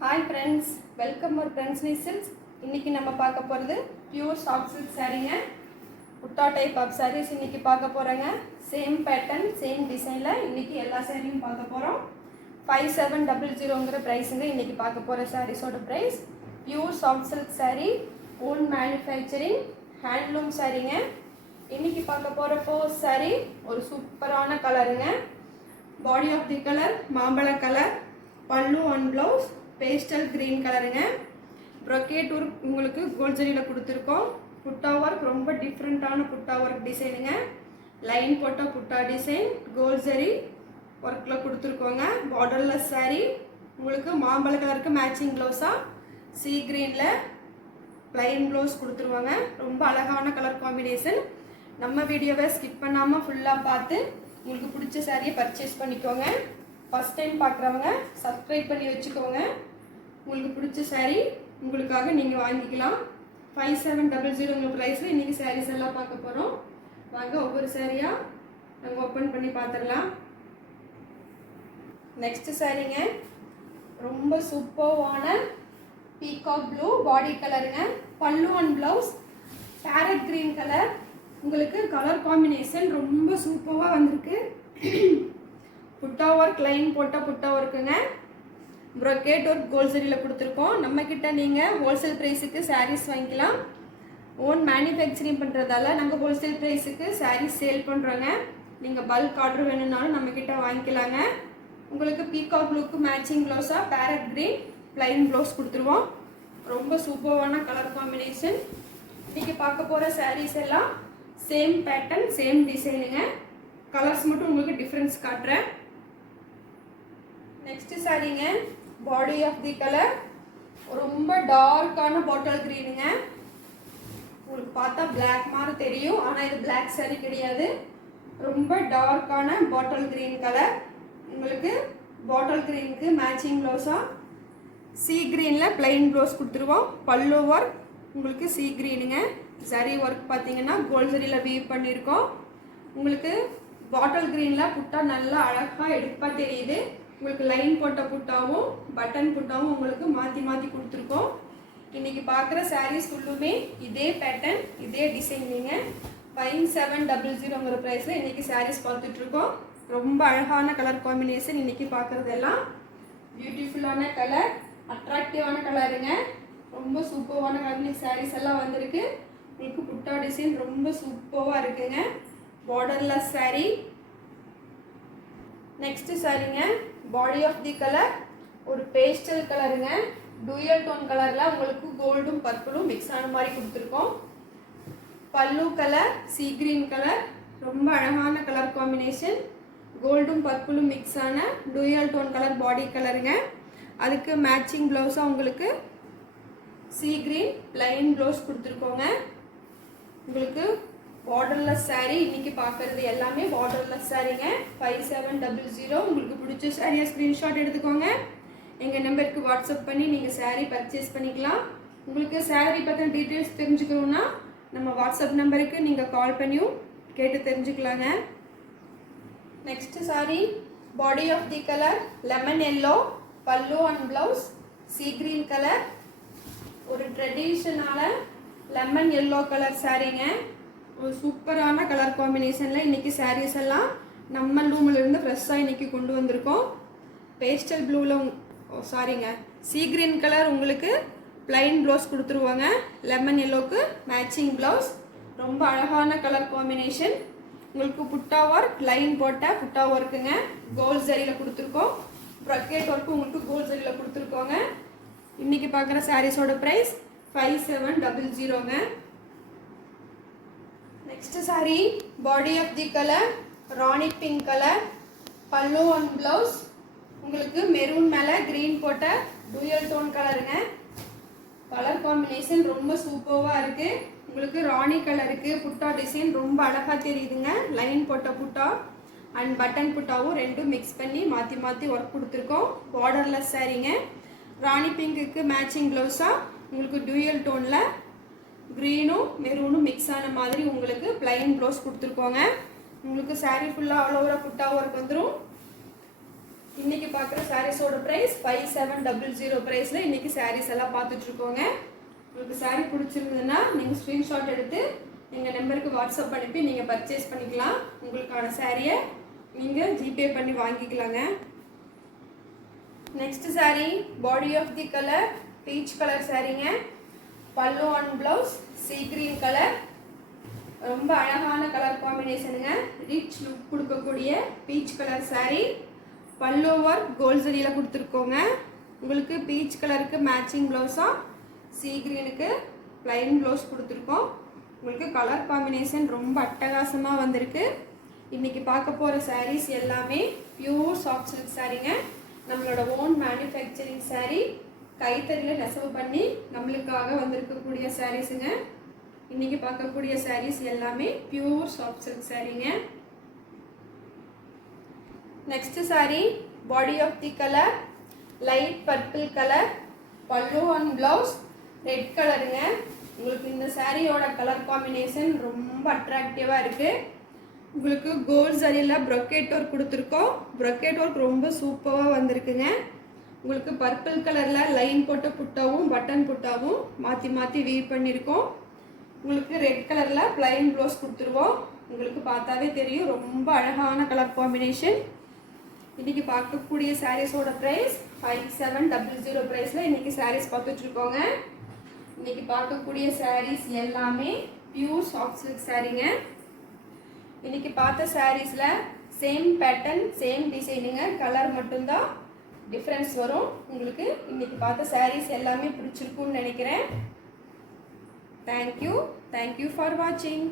Hi friends, welcome our friends Silks. இன்னைக்கு நம்ம பார்க்க போறது pure soft silk saree புட்டா டைப் ஆஃப் sarees இன்னைக்கு பார்க்க போறோங்க. சேம் பேட்டர்ன், சேம் டிசைன்ல இன்னைக்கு எல்லா சாரியும் பார்க்க போறோம். 5700ங்கற பிரைஸ்ங்க இன்னைக்கு பார்க்க போற sareesோட price. pure soft silk saree, own manufacturing, handloom sareeங்க. இன்னைக்கு பார்க்க போற first saree ஒரு சூப்பரான கலருங்க. Body of the color மாம்பழ கலர், பல்லு and blouse பேஸ்டல் கிரீன் கலருங்க. brocade work உங்களுக்கு கோல்ட் ஜரியில கொடுத்திருக்கோம். புட்டா வர்க் ரொம்ப டிஃபரண்டான புட்டா வர்க் டிசைனுங்க. லைன் போட்ட புட்டா டிசைன் கோல்ட் ஜரி வர்க்ல கொடுத்திருக்கோங்க. பார்டர்லெஸ் saree உங்களுக்கு மாம்பழ கலருக்கு மேட்சிங் ப்ளவுஸா சீ கிரீன்ல ப்ளைன் ப்ளவுஸ் கொடுத்துருவாங்க. ரொம்ப அழகான கலர் காம்பினேஷன். நம்ம வீடியோவை ஸ்கிப் பண்ணாம ஃபுல்லா பார்த்து உங்களுக்கு பிடிச்ச சாரியை பர்ச்சேஸ் பண்ணிக்கோங்க. ஃபர்ஸ்ட் டைம் பார்க்குறவங்க சப்ஸ்கிரைப் பண்ணி வச்சுக்கோங்க. உங்களுக்கு பிடிச்ச சாரீ உங்களுக்காக நீங்கள் வாங்கிக்கலாம். 5700 ப்ரைஸில் இன்றைக்கி சாரீஸ் எல்லாம் பார்க்க போகிறோம். வாங்க ஒவ்வொரு சாரியாக நாங்கள் ஓப்பன் பண்ணி பார்த்துடலாம். நெக்ஸ்ட் சாரீங்க ரொம்ப சூப்பர்வான பீகாக் ப்ளூ பாடி கலருங்க. பல்லு and blouse farad green colour. உங்களுக்கு கலர் காம்பினேஷன் ரொம்ப சூப்பராக வந்திருக்கு. புட்டா ஒர்க் லைன் போட்ட புட்டா ஒர்க்குங்க. brocade ஒர்க் கோல்ட் ஜரியில் கொடுத்துருக்கோம். நம்மக்கிட்ட நீங்கள் ஹோல்சேல் ப்ரைஸுக்கு சாரீஸ் வாங்கிக்கலாம். ஓன் மேனுஃபேக்சரிங் பண்ணுறதால நாங்கள் ஹோல்சேல் ப்ரைஸுக்கு சாரீஸ் சேல் பண்ணுறோங்க. நீங்கள் பல்க் ஆர்டர் வேணும்னாலும் நம்மக்கிட்ட வாங்கிக்கலாங்க. உங்களுக்கு பீகாக் ப்ளூக்கு மேட்சிங் ப்ளவுஸாக பேரட் க்ரீன் ப்ளைன் ப்ளவுஸ் கொடுத்துருவோம். ரொம்ப சூப்பரான கலர் காம்பினேஷன். இன்றைக்கி பார்க்க போகிற சாரீஸ் எல்லாம் சேம் பேட்டர்ன், சேம் டிசைனுங்க. கலர்ஸ் மட்டும் உங்களுக்கு டிஃப்ரென்ஸ் காட்டுறேன். நெக்ஸ்ட் சாரீங்க பாடி ஆஃப் தி கலர் ரொம்ப டார்க்கான பாட்டில் கிரீனுங்க. உங்களுக்கு பார்த்தா பிளாக் மாதிரி தெரியும், ஆனால் இது பிளாக் சாரீ கிடையாது. ரொம்ப டார்க்கான பாட்டில் கிரீன் கலர். உங்களுக்கு பாட்டில் கிரீனுக்கு மேட்சிங் ப்ளவுஸாக சீ கிரீனில் பிளைன் ப்ளவுஸ் கொடுத்துருவோம். பல்லு ஒர்க் உங்களுக்கு சீ கிரீனுங்க. சரி ஒர்க் பார்த்தீங்கன்னா கோல்ட் ஜரியில் வீவ் பண்ணியிருக்கோம். உங்களுக்கு பாட்டில் கிரீனில் புட்டா நல்லா அழகாக எடுப்பாக தெரியுது. உங்களுக்கு லைன் போட்ட புட்டாவும் பட்டன் புட்டாவும் உங்களுக்கு மாற்றி மாற்றி கொடுத்துருக்கோம். இன்றைக்கி பார்க்குற சாரீஸ் ஃபுல்லுமே இதே பேட்டர்ன், இதே டிசைனிங்க. 5700ங்கிற ப்ரைஸில் இன்றைக்கி சாரீஸ் பார்த்துட்ருக்கோம். ரொம்ப அழகான கலர் காம்பினேஷன். இன்றைக்கி பார்க்குறதெல்லாம் பியூட்டிஃபுல்லான கலர், அட்ராக்டிவான கலருங்க. ரொம்ப சூப்பரான கலர் சாரீஸ் எல்லாம் வந்திருக்கு. உங்களுக்கு புட்டா டிசைன் ரொம்ப சூப்பராக இருக்குங்க. Borderless saree. நெக்ஸ்ட் சாரீங்க பாடி ஆஃப் தி கலர் ஒரு பேஸ்டல் கலருங்க. டூயல் டோன் கலரில் உங்களுக்கு கோல்டும் பர்பிளும் மிக்ஸ் ஆன மாதிரி கொடுத்துருக்கோம். பல்லு கலர் சீ கிரீன் கலர். ரொம்ப அழகான கலர் காம்பினேஷன். கோல்டும் பர்பிளும் மிக்ஸ் ஆன டூயல் டோன் கலர் பாடி கலருங்க. அதுக்கு மேட்சிங் ப்ளவுஸாக உங்களுக்கு சீ கிரீன் ப்ளைன் ப்ளவுஸ் கொடுத்துருக்கோங்க. உங்களுக்கு பார்டர்லெஸ் saree. இன்றைக்கி பார்க்குறது எல்லாமே பார்டர்லெஸ் சாரீங்க. 5700. உங்களுக்கு பிடிச்ச சாரியை ஸ்க்ரீன்ஷாட் எடுத்துக்கோங்க. எங்கள் நம்பருக்கு வாட்ஸ்அப் பண்ணி நீங்கள் saree பர்ச்சேஸ் பண்ணிக்கலாம். உங்களுக்கு saree பற்றின டீட்டெயில்ஸ் தெரிஞ்சுக்கணுன்னா நம்ம வாட்ஸ்அப் நம்பருக்கு நீங்கள் கால் பண்ணியும் கேட்டு தெரிஞ்சுக்கலாங்க. Next saree body of the colour lemon yellow, pallu and blouse sea green colour. ஒரு ட்ரெடிஷ்னலான லெமன் எல்லோ கலர் சாரீங்க. ஒரு சூப்பரான கலர் காம்பினேஷனில் இன்றைக்கி சாரீஸ் எல்லாம் நம்ம லூமிலிருந்து ஃப்ரெஷ்ஷாக இன்றைக்கி கொண்டு வந்திருக்கோம். பேஸ்டல் ப்ளூவில் சாரிங்க சீ கிரீன் கலர் உங்களுக்கு ப்ளைன் ப்ளவுஸ் கொடுத்துருவாங்க. லெமன் எல்லோக்கு மேட்சிங் ப்ளவுஸ். ரொம்ப அழகான கலர் காம்பினேஷன். உங்களுக்கு புட்டா ஒர்க் லைன் போட்ட புட்டா ஒர்க்குங்க. கோல்ட் ஜரியில் கொடுத்துருக்கோம். brocade ஒர்க்கு உங்களுக்கு கோல்ட் ஜரியில் கொடுத்துருக்கோங்க. இன்றைக்கி பார்க்குற சாரீஸோட ப்ரைஸ் 5700ங்க. Next saree body of the colour rani pink colour. Pallu and blouse உங்களுக்கு மெரூன் மேலே க்ரீன் போட்ட டூயல் டோன் கலருங்க. கலர் காம்பினேஷன் ரொம்ப சூப்பராக இருக்குது. உங்களுக்கு ராணி கலருக்கு புட்டா டிசைன் ரொம்ப அழகாக தெரியுதுங்க. லைன் போட்ட புட்டா அண்ட் பட்டன் புட்டாவும் ரெண்டும் மிக்ஸ் பண்ணி மாற்றி மாற்றி ஒர்க் கொடுத்துருக்கோம். பார்டர்லெஸ் சாரீங்க. ராணி பிங்க்குக்கு மேட்சிங் ப்ளவுஸாக உங்களுக்கு டூயல் டோனில் க்ரீனும் மெரூனும் மிக்ஸ் ஆன மாதிரி உங்களுக்கு ப்ளைன் ப்ளவுஸ் கொடுத்துருக்கோங்க. உங்களுக்கு சாரீ ஃபுல்லாக ஆல் ஓவராக புட்டா ஒர்க் வந்துடும். இன்னைக்கு பார்க்குற சாரீஸோட ப்ரைஸ் 5700 ப்ரைஸில் இன்னைக்கு சாரீஸ் எல்லாம் பார்த்துட்ருக்கோங்க. உங்களுக்கு சாரீ பிடிச்சிருந்ததுன்னா நீங்கள் ஸ்க்ரீன்ஷாட் எடுத்து எங்கள் நம்பருக்கு வாட்ஸ்அப் அனுப்பி நீங்கள் பர்ச்சேஸ் பண்ணிக்கலாம். உங்களுக்கான சாரியை நீங்கள் ஜிபே பண்ணி வாங்கிக்கலாங்க. Next saree body of the colour peach colour சாரீங்க. Pallu and blouse sea green colour, ரொம்ப அழகான கலர் காம்பினேஷனுங்க. ரிச் லுக் கொடுக்கக்கூடிய peach colour saree. Pallu work gold ஜரியில் கொடுத்துருக்கோங்க. உங்களுக்கு பீச் கலருக்கு மேட்சிங் ப்ளவுஸாக சீ கிரீனுக்கு ப்ளைன் ப்ளவுஸ் கொடுத்துருக்கோம். உங்களுக்கு கலர் காம்பினேஷன் ரொம்ப அட்டகாசமாக வந்திருக்கு. இன்றைக்கி பார்க்க போகிற சாரீஸ் எல்லாமே பியூர் சாஃப்ட் சில்க் சாரீங்க. நம்மளோட ஓன் மேனுஃபேக்சரிங் சாரீ, கைத்தறியில் நெசவு பண்ணி நம்மளுக்காக வந்திருக்கக்கூடிய சாரீஸுங்க. இன்றைக்கி பார்க்கக்கூடிய சாரீஸ் எல்லாமே பியூர் சாஃப்ட் சில்க் சாரீங்க. Next saree body of the colour light purple colour, pallu and blouse red கலருங்க. உங்களுக்கு இந்த சாரியோட கலர் காம்பினேஷன் ரொம்ப அட்ராக்டிவாக இருக்குது. உங்களுக்கு கோல்ட் ஜரியில் ப்ரொக்கேட் ஒர்க் கொடுத்துருக்கோம். ப்ரொக்கேட் ஒர்க் ரொம்ப சூப்பராக வந்திருக்குங்க. உங்களுக்கு பர்பிள் கலரில் லைன் போட்ட புட்டாவும் பட்டன் புட்டாவும் மாற்றி மாற்றி வீவ் பண்ணியிருக்கோம். உங்களுக்கு ரெட் கலரில் ப்ளைன் ப்ளவுஸ் கொடுத்துருவோம். உங்களுக்கு பார்த்தாவே தெரியும் ரொம்ப அழகான கலர் காம்பினேஷன். இன்றைக்கி பார்க்கக்கூடிய சாரீஸோட ப்ரைஸ் 5700 ப்ரைஸில் இன்றைக்கி சாரீஸ் பார்த்துட்ருக்கோங்க. இன்றைக்கி பார்க்கக்கூடிய சாரீஸ் எல்லாமே பியூர் சாஃப்ட் சில்க் சாரீங்க. இன்றைக்கி பார்த்த சாரீஸில் சேம் பேட்டர்ன் சேம் டிசைனுங்க, கலர் மட்டும்தான் டிஃப்ரென்ஸ் வரும். உங்களுக்கு இன்றைக்கி பார்த்த சாரீஸ் எல்லாமே பிடிச்சிருக்குன்னு நினைக்கிறேன். தேங்க்யூ ஃபார் வாட்சிங்.